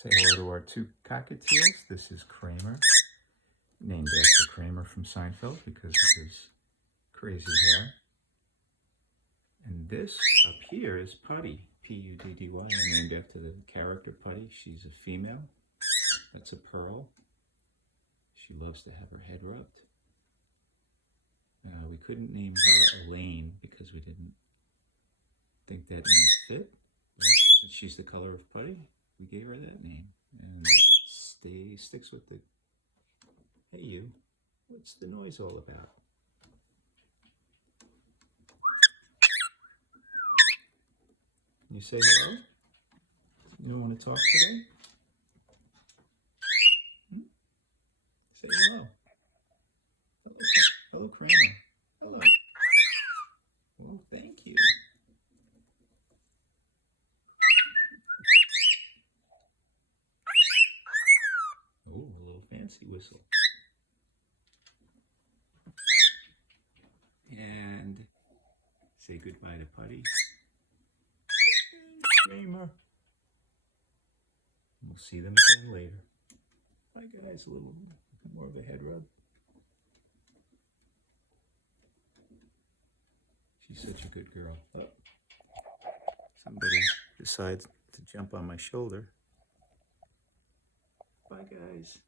Say hello to our two cockatiels. This is Kramer, named after Kramer from Seinfeld because of his crazy hair. And this up here is Puddy, P-U-D-D-Y, named after the character Puddy. She's a female. That's a pearl. She loves to have her head rubbed. We couldn't name her Elaine because we didn't think that name fit. But since she's the color of Puddy, we gave her that name. And it sticks with the... Hey you, what's the noise all about? Can you say hello? You don't want to talk today? Say hello. Hello, Kramer. Hello. Well, thank you. Oh, a little fancy whistle. And say goodbye to Puddy. Kramer. We'll see them again later. Bye guys, a little more of a head rub. She's such a good girl. Oh, somebody decides to jump on my shoulder. Bye guys.